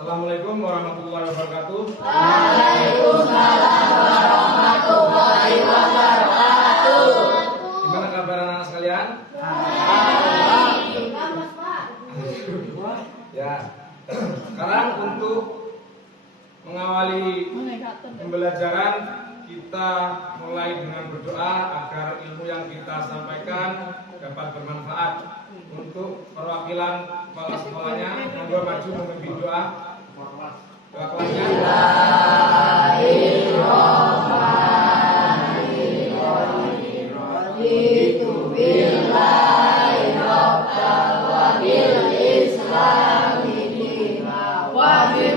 Assalamualaikum warahmatullahi wabarakatuh. Waalaikumsalam warahmatullahi wabarakatuh. Gimana kabar anak sekalian? Ya, sekarang untuk mengawali pembelajaran kita mulai dengan berdoa agar ilmu yang kita sampaikan dapat bermanfaat. Untuk perwakilan kepala sekolahnya, monggo maju memimpin doa. Doa kelasnya.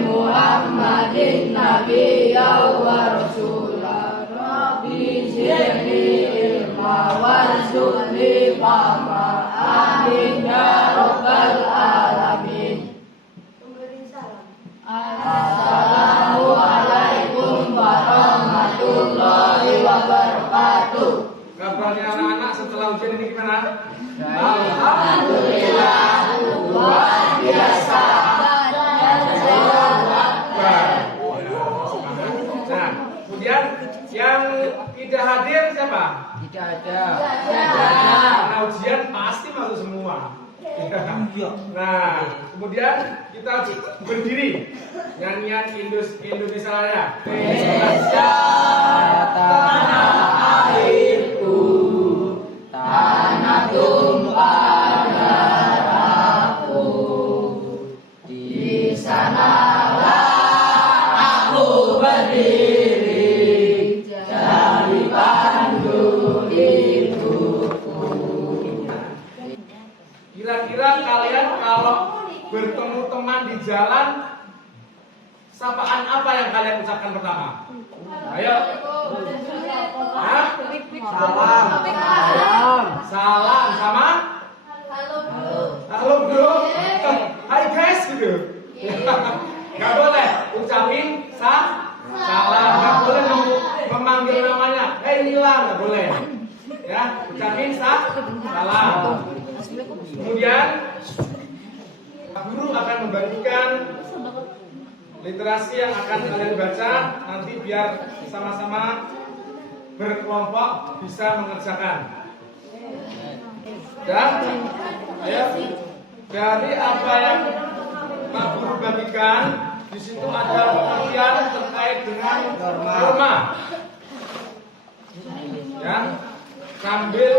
Muhammadin nabiyya wa rasulah rabbi zidni ilma warzuqni fahma amin ya rabbal alamin. Assalamualaikum warahmatullahi wabarakatuh. Kabarnya anak-anak setelah ujian ini gimana? Alhamdulillah luar biasa. Nah, kemudian yang tidak hadir siapa? Tidak ada. Nah, ujian pasti masuk semua. Nah, kemudian kita berdiri nyanyian Indonesia Raya. Indonesia tanah airku, tanah tumpah darahku, di sanalah aku berdiri dari pandu hidupku. Kira-kira kalian kalau bertemu teman di jalan, sapaan apa yang kalian ucapkan pertama? Ayo. Hah? Salam sama? Halo bro. Hai guys gitu. Gak boleh ucapin salam. Gak boleh memanggil namanya. Hei Nila, gak boleh. Ya, ucapin salam. Kemudian guru akan membagikan literasi yang akan kalian baca. Nanti biar sama-sama berkelompok bisa mengerjakan. Dan ayo, dari apa yang Pak Guru bagikan, di situ ada pengertian terkait dengan norma. Ya, sambil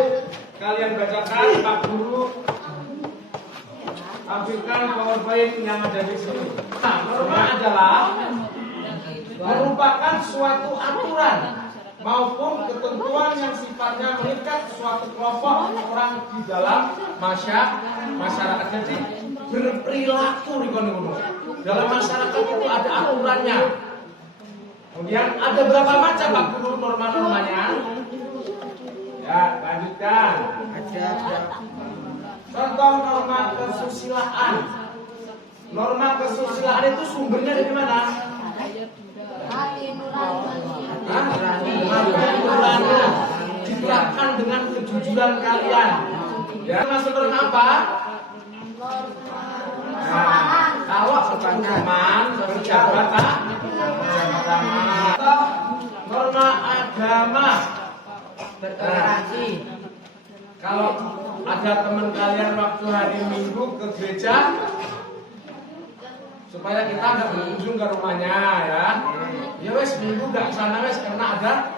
kalian bacakan, Pak Guru tampilkan PowerPoint yang ada di sini. Nah, norma adalah merupakan suatu aturan maupun ketentuan yang sifatnya mengikat suatu kelompok orang di dalam masyarakat. Jadi berperilaku di dalam masyarakat itu ada aturannya. Kemudian ada berapa macam Pak Guru norma-normanya? Ya, lanjutkan. Contoh norma kesusilaan. Norma kesusilaan itu sumbernya dari mana? Nurani. Diterapkan dengan kejujuran kalian. Ya, masuk norma apa? Nah, kalau teman berjabat atau norma agama bertoleransi. Kalau ada teman kalian waktu hari Minggu ke gereja, supaya kita nggak berkunjung ke rumahnya, ya. Ya wes Minggu nggak kesana wes karena ada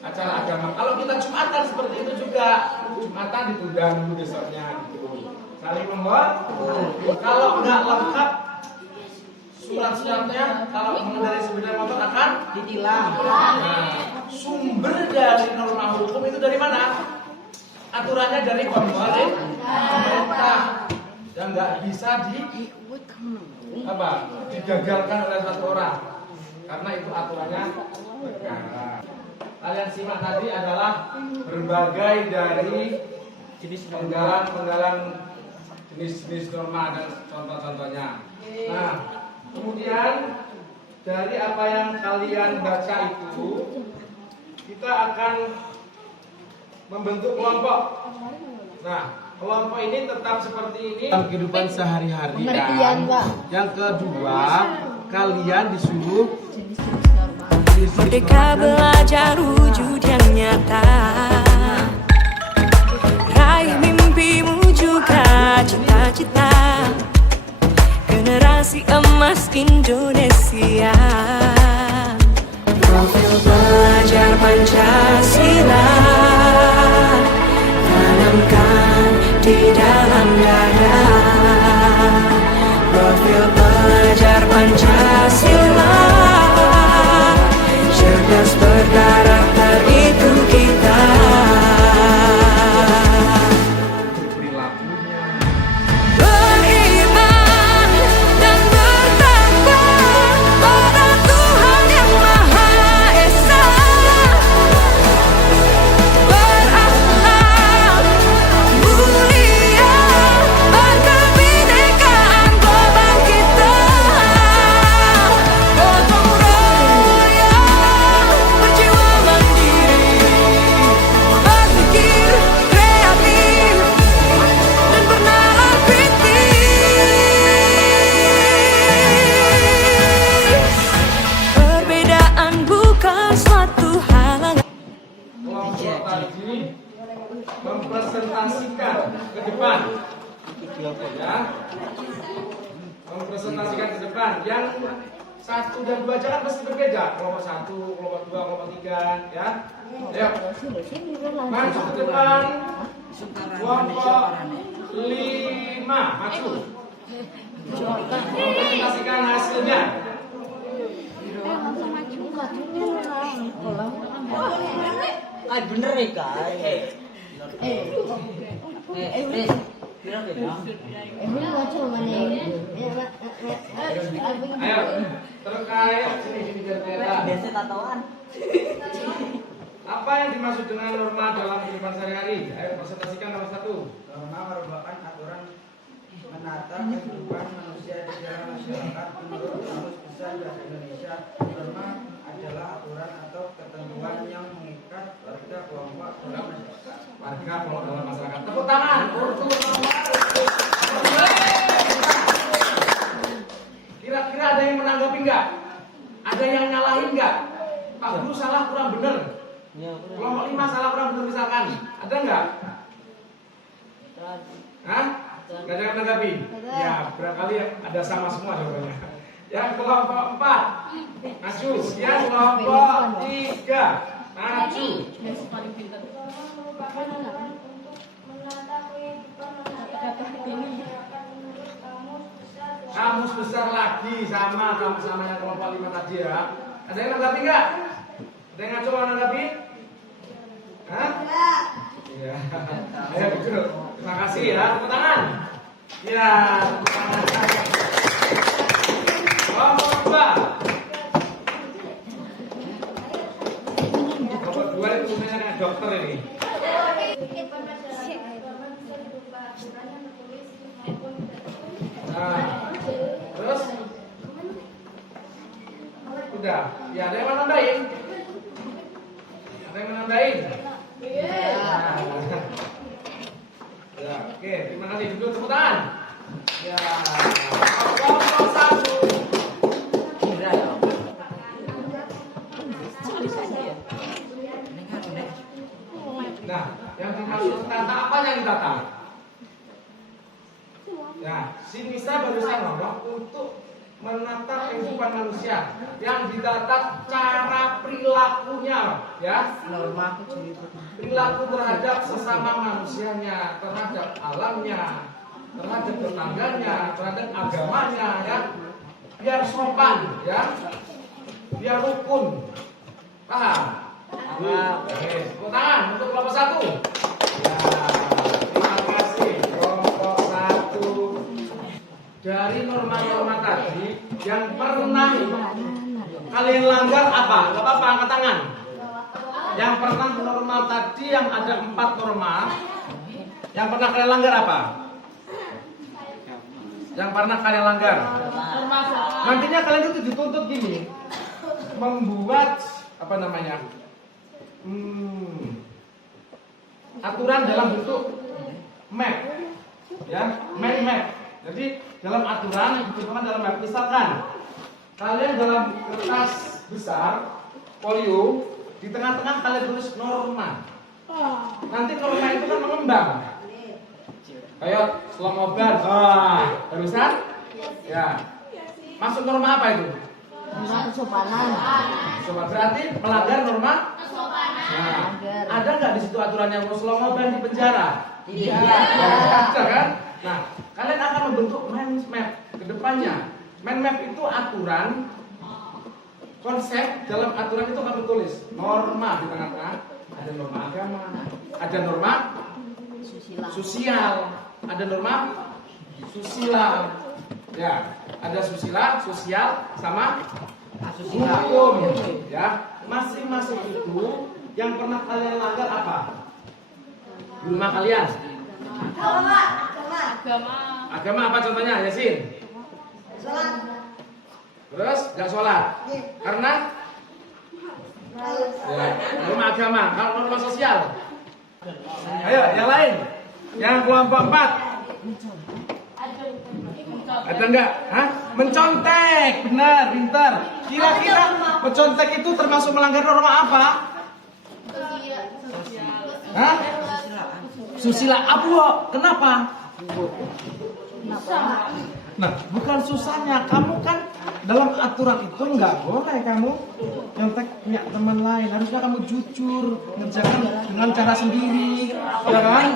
acara agama. Kalau kita Jumatan seperti itu juga, Jumatan ditunda dulu besoknya. Saling membuat. Kalau nggak lengkap surat-suratnya, kalau mengendarai sepeda motor akan ditilang. Nah, sumber dari norma hukum itu dari mana? Aturannya dari pemerintah dan nggak bisa digagalkan oleh satu orang karena itu aturannya negara. Kalian simak tadi adalah berbagai dari penggalan jenis-jenis norma dan contoh-contohnya. Nah, kemudian dari apa yang kalian baca itu, kita akan membentuk kelompok. Nah, kelompok ini tetap seperti ini dalam kehidupan sehari-hari. Pengertian, Pak. Yang kedua, kalian disuruh Merdeka belajar wujud yang nyata. Raih mimpimu juga cita-cita. Generasi emas Indonesia. Profil pelajar Pancasila tanamkan di dalam dada. Profil pelajar Pancasila cerdas berkarakter itu kita. perilakunya. Beriman dan bertakwa pada Tuhan yang Maha Esa. Berakhlak mulia, berkebinekaan global kita. Gotong royong, berjiwa mandiri, berpikir kreatif dan bernalar kritis. Perbedaan bukan suatu halangan. Kelompok tadi mempresentasikan ke depan, ya, mempresentasikan ke depan. Yang 1 dan 2 jangan pasti berbeda. Kelompok 1, kelompok 2, kelompok 3, ya. Ayo, maju ke depan. Kelompok 5, maju. Mempresentasikan hasilnya. Bener ya kak. Ayo, terkait sini biar kelihatan. Biasa tatoan. Apa yang dimaksud dengan norma dalam kehidupan sehari-hari? Ayo presentasikan nomor 1. Norma merupakan aturan menata kehidupan manusia di dalam masyarakat menurut Kamus Besar Bahasa Indonesia. Norma adalah aturan atau ketentuan yang mengikat warga kelompok dalam masyarakat. Warga kalau dalam masyarakat. Tepuk tangan untuk kira-kira ada yang menanggapi enggak? Ada yang nyalahin enggak? Pak Guru salah kurang bener. Kelompok 5 salah kurang bener misalkan. Ada enggak? Hah? Enggak ada yang menanggapi? Ya, barangkali ada sama semua jawabannya. Yang kelompok 4 maju. Yang kelompok 3 maju. Kamus besar lagi sama yang kelompok 5 tadi ya. Ada yang nanggapi enggak? Ada yang coba nanggapi? Hah? Iya. Ayo betul. Terima kasih ya. Tepuk tangan. Ya, tepuk tangan. Kelompok 2. Kelompok 2 itu sebenarnya dokter ini. Nah, terus udah, ya ada yang menambahin? Ada yang menambahin? Ya, oke, terima kasih. Duduk tepuk tangan. Ya, kelompok 1. Nah, yang dimaksud tata apa yang ditata? Ya, sini saya barusan ngomong untuk menata kehidupan manusia yang ditata cara perilakunya, ya. Perilaku terhadap sesama manusianya, terhadap alamnya, terhadap tetangganya, terhadap agamanya, ya. Biar sopan, ya. Biar rukun. Paham? Oke, tepuk tangan untuk kelompok 1. Ya, terima kasih kelompok 1. Dari norma-norma tadi yang pernah kalian langgar apa? Gak apa-apa, angkat tangan. Yang pernah norma tadi yang ada 4 norma, yang pernah kalian langgar apa? Yang pernah kalian langgar? Nantinya kalian itu dituntut gini, membuat apa namanya? Aturan dalam bentuk map. Ya, mind map. Jadi dalam aturan ditentukan dalam map. Misalkan kalian dalam kertas besar folio di tengah-tengah kalian tulis norma. Nanti norma itu kan mengembang. Kayak selomoban. Barusan? Ya. Masuk norma apa itu? Norma kesopanan. Sobat berarti melanggar norma? Nah, ada nggak di situ aturan yang selomoban di penjara? Tidak. Ada kan? Nah, kalian akan membentuk mind map ke depannya. Mind map itu aturan, konsep dalam aturan itu kami tulis norma di tengah-tengah. Ada norma agama, ada norma sosial, ada norma susila. Ya, ada susila, sosial, sama hukum. Ya, masing-masing itu yang pernah kalian langgar apa? Di rumah kalian? Agama apa contohnya? Yasin? Terus nggak sholat? Karena? Ya, norma agama. Kalau norma sosial? Ayo, yang lain. Yang kelompok 4. Ada enggak? Hah? Mencontek. Benar, pintar. Kira-kira mencontek itu termasuk melanggar norma apa? Hah? Susila. Apa? Kenapa? Nah, bukan susahnya. Kamu kan dalam aturan itu nggak boleh kamu nyontek punya teman lain. Harusnya kamu jujur, ngerjakan dengan cara sendiri, ya kan?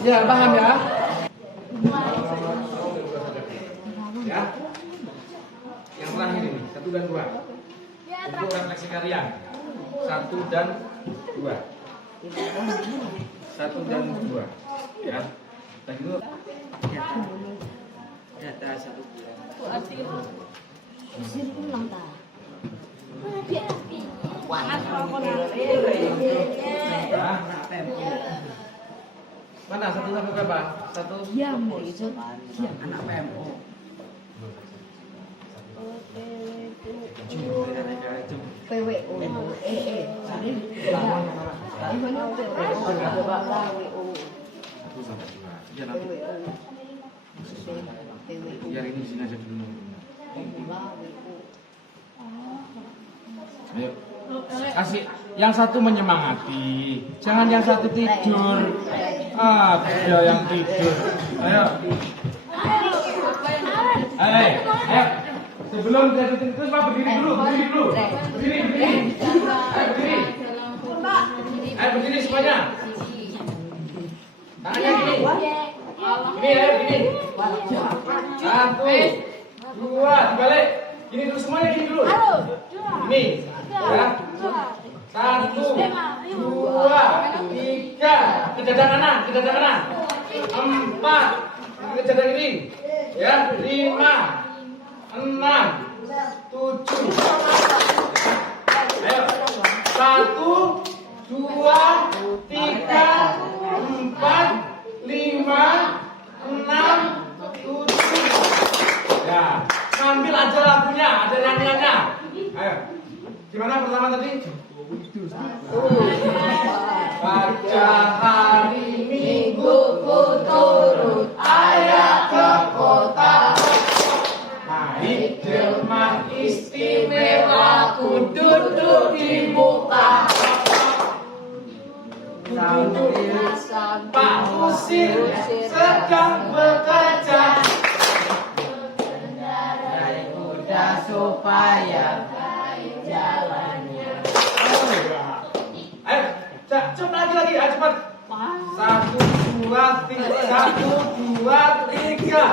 Ya, paham ya? Ya. Yang terakhir ini, 1 dan 2. Untuk refleksi kalian. 1 dan 2. 1 dan 2. Ya. Kita dulu. Data 1. Mana 1 sampai berapa? 1. Anak PMO. Biar ini sini aja dulu. Ayo. Kasih yang satu menyemangati, jangan yang satu tidur. Dia yang tidur. Ayo. Ayo. Sebelum jatuh terus Pak berdiri dulu. Berdiri. Ayo berdiri semuanya. Tangannya gini. Gini. 1, 2, dibalik. Gini dulu semuanya gini dulu. Gini. Ya. 1, 2, 3. Kejadian kanan. 4. Kejadian kiri. Ya, 5, 6, 7. Ayo. 1, 2, 3, 4, 5, 6, 7. Ya, sambil aja lagunya, ada nyanyiannya. Ayo. Gimana pertama tadi? Baca hari Minggu ku turut ayah ke kota. Naik delman istimewa ku duduk di muka. Pak Usir sedang bekerja. Naik kuda supaya jalannya. Ayo, coba lagi, ayo cepat. 1, 2, 3.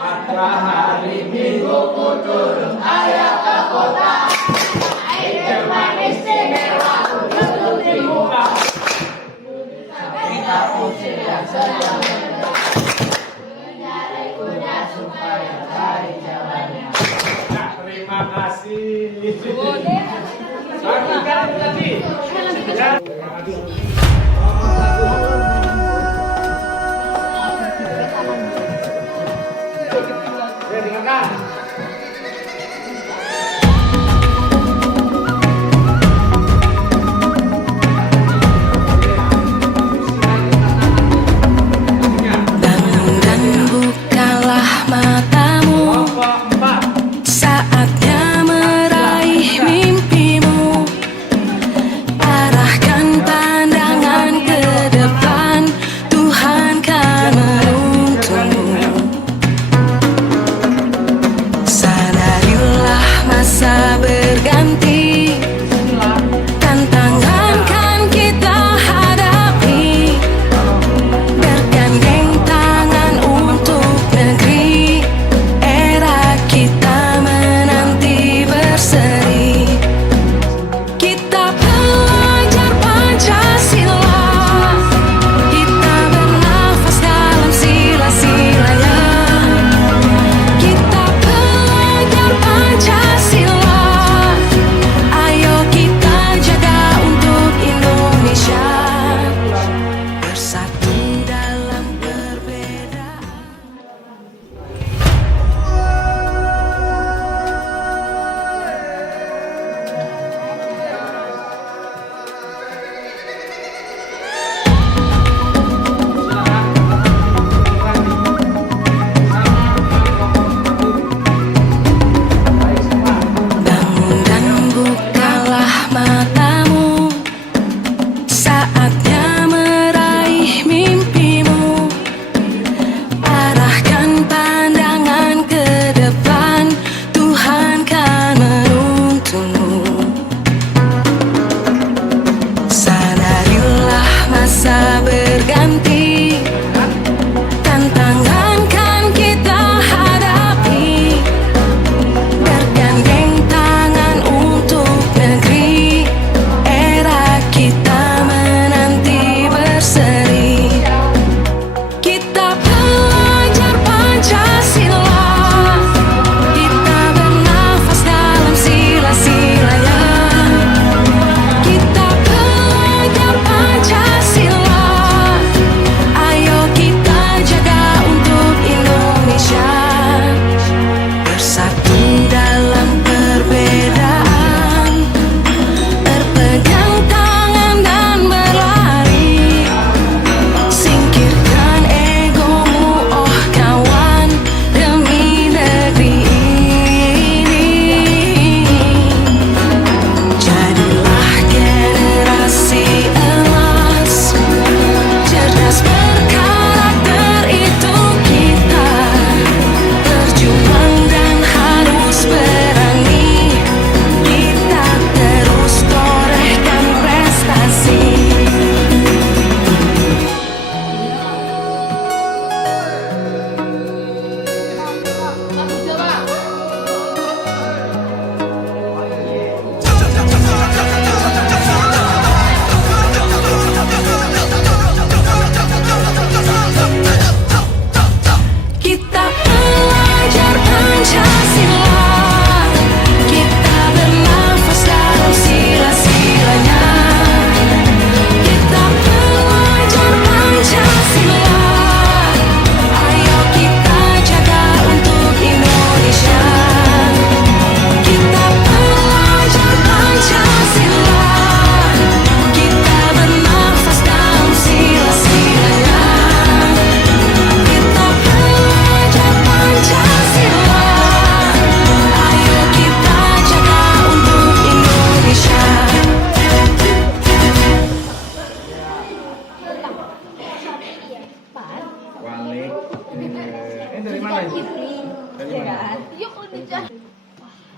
Pada hari Minggu ku turun ayah ke kota. Delman istimewa ku duduk di muka. Kita usir yang sedang mengendarai kuda supaya cari jalannya. Nah, terima kasih. Satu kali lagi. Ya, terima kasih.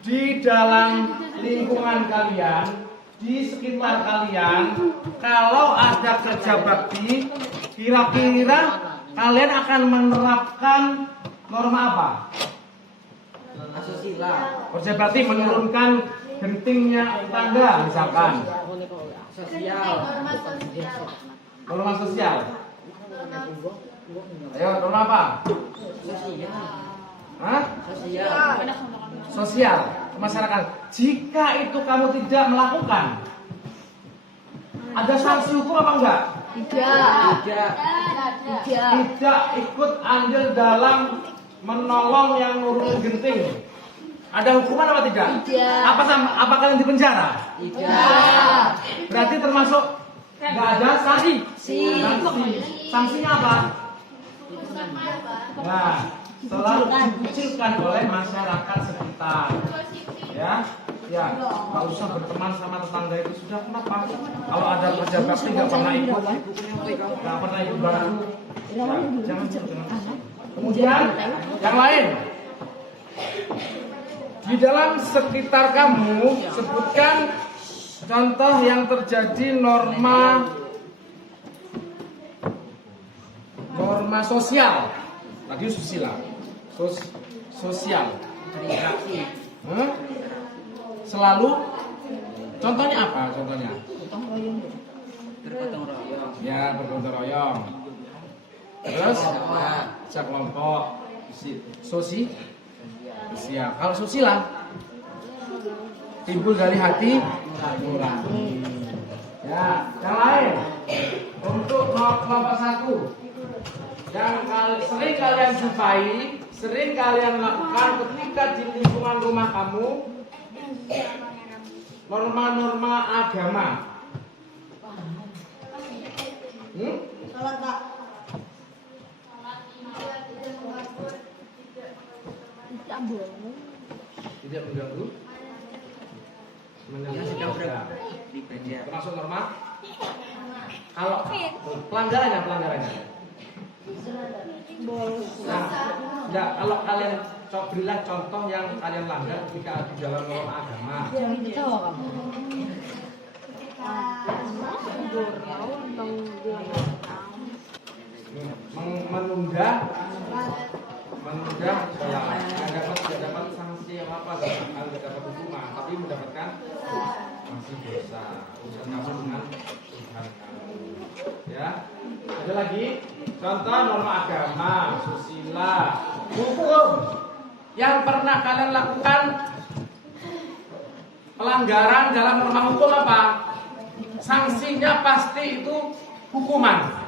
di dalam lingkungan kalian, di sekitar kalian, kalau ada kerja bakti, kira-kira kalian akan menerapkan norma apa? Asusila. Kerja bakti menurunkan gentingnya tangga misalkan. Sosial. Norma sosial. Ayo, norma apa? Sosial. Hah? Sosial. Sosial masyarakat. Jika itu kamu tidak melakukan, ada sanksi hukum apa enggak? Tidak. Tidak ikut andil dalam menolong yang nurunin genting. Ada hukuman apa tidak? Tidak. Apa kalian di penjara? Tidak. Berarti termasuk nggak ada sanksi. Sanksi. Sanksinya apa? Nah, selalu dikucilkan oleh masyarakat sekitar. Ya, nggak usah berteman sama tetangga itu sudah. Kenapa? Kalau ada kerja bakti nggak pernah ikut, nggak pernah ikut bantu. Ya, jangan. Kemudian yang lain. Di dalam sekitar kamu sebutkan contoh yang terjadi norma sosial. Tadi susila. Sosial. Berinteraksi. Selalu contohnya apa? Contohnya? Bergotong royong. Ya, bergotong royong. Terus cak kelompok sosial. Kalau susila timbul dari hati nurani. Ya, yang lain untuk kelompok satu yang sering kalian jumpai, sering kalian lakukan ketika di lingkungan rumah kamu, norma-norma agama. Salat Pak. Tidak mengganggu. Yang sedang beribadah. Termasuk norma. Kalau pelanggarannya. Nah, ya, kalau kalian berilah contoh yang kalian langgar ketika di dalam norma agama. Menunda sholat, tidak dapat sanksi apa tidak dapat hukuman, tapi mendapatkan sanksi dosa. Urusan kamu dengan Tuhan kamu. Ya, ada lagi contoh norma agama, susila, hukum yang pernah kalian lakukan pelanggaran dalam norma hukum apa? Sanksinya pasti itu hukuman.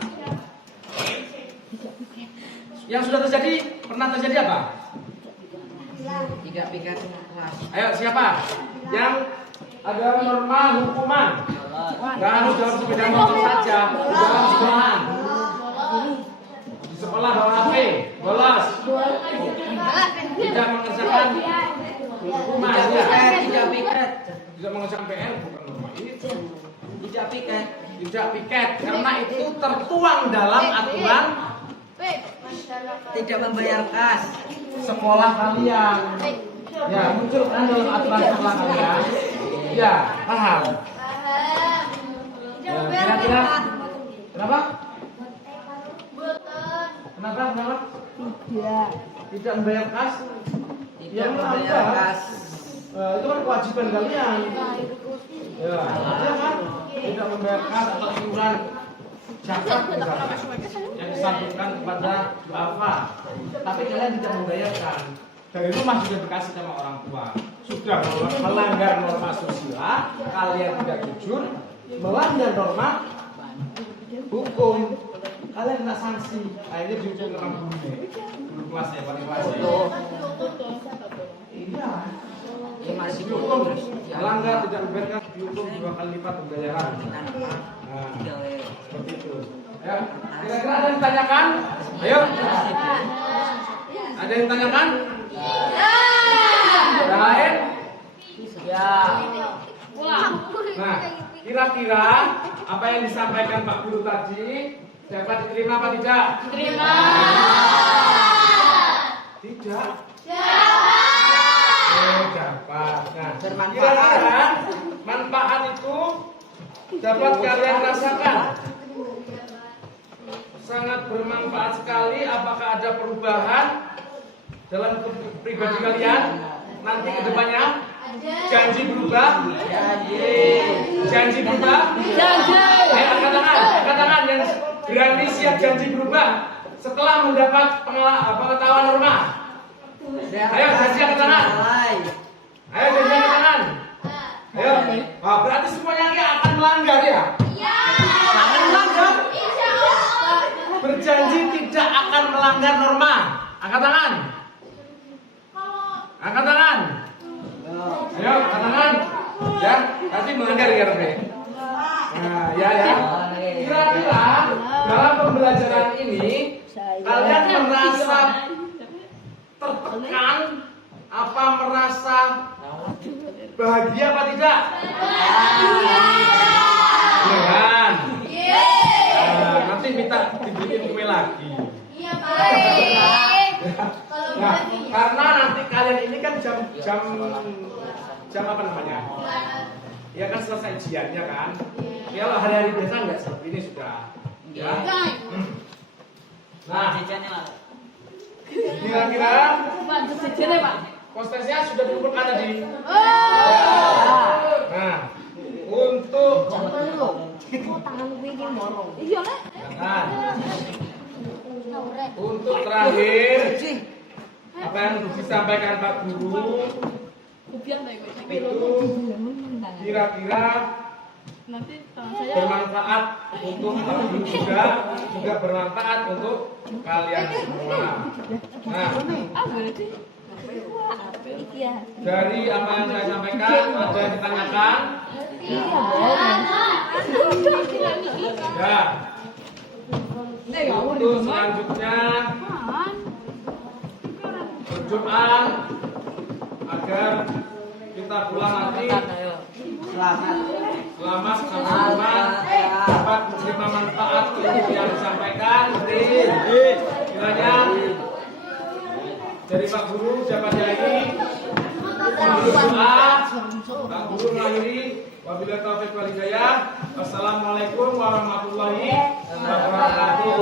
Yang sudah terjadi, pernah terjadi apa? Tidak pikat kelas. Ayo siapa? Yang ada norma hukuman. Gak harus dalam sepeda motor saja, dalam sekolahan. Di sekolah bawa HP, bolos. Tidak mengerjakan hukuman. Tidak pikat. Tidak mengerjakan PR, bukan norma itu. Tidak pikat. Tidak piket, karena itu tertuang dalam aturan Tidak membayar kas. sekolah kalian. Ya, muncul kan dalam aturan sekolah kalian. Ya, paham. Ya, kira-kira kenapa? Kenapa? Tidak membayar kas? Tidak membayar kas. Itu kan kewajiban kalian. Ya, kan? Tidak membayar kas atau iuran zakat misalnya yang disambungkan kepada duafa, tapi kalian tidak membayarkan. Dari rumah sudah dikasih sama orang tua, sudah melanggar norma sosial, kalian tidak jujur, melanggar norma hukum, kalian kena sanksi. Akhirnya dihukum sama guru kelas ya, paling kelas ya. Iya. Ya masih Dihukum, melanggar tidak membayarkan dihukum 2 kali lipat pembayaran. Nah, seperti itu. Ya, kira-kira ada yang ditanyakan? Ayo. Ada yang ditanyakan? Yang lain? Ya. Nah, kira-kira apa yang disampaikan Pak Guru tadi dapat diterima apa tidak? Diterima. Tidak. dapat. Nah, Bermanfaat. kira-kira manfaat itu dapat kalian rasakan. Sangat bermanfaat sekali. Apakah ada perubahan dalam pribadi kalian nanti ke depannya? Janji berubah? Janji berubah? Janji. Ayo angkat tangan yang berani siap janji berubah setelah mendapat pengetahuan norma. Ayo janji angkat tangan. Ayo janji angkat tangan. Ayo. Ah, berarti semuanya ini akan melanggar ya? Akan melanggar. Berjanji tidak akan melanggar norma. Angkat tangan. Angkat tangan. Ayo, angkat tangan. Ya, nanti melanggar ya, Rebe. Nah, ya. Kira-kira dalam pembelajaran ini kalian merasa tertekan apa merasa bahagia apa tidak? Iya kan? Nah, nanti minta dibikin kue lagi. Nah, karena nanti kalian ini kan jam apa namanya? Ya kan selesai ujiannya kan? Ya kalau hari-hari biasa nggak seperti ini sudah. Ya. Nah, kira-kira kostesnya sudah diumpulkan tadi. Nah, untuk nah, untuk terakhir apa yang disampaikan Pak Guru itu kira-kira bermanfaat untuk Pak Guru juga bermanfaat untuk kalian semua. Nah, dari apa yang saya sampaikan ada yang ditanyakan? Ya. Untuk selanjutnya berdoa agar kita pulang nanti selamat sampai rumah dapat menerima manfaat ilmu yang disampaikan. Kiranya dari Pak Guru dapat jadi berdoa. Pak Guru mengakhiri. Wabillahi taufiq wal hidayah. Wassalamualaikum warahmatullahi wabarakatuh.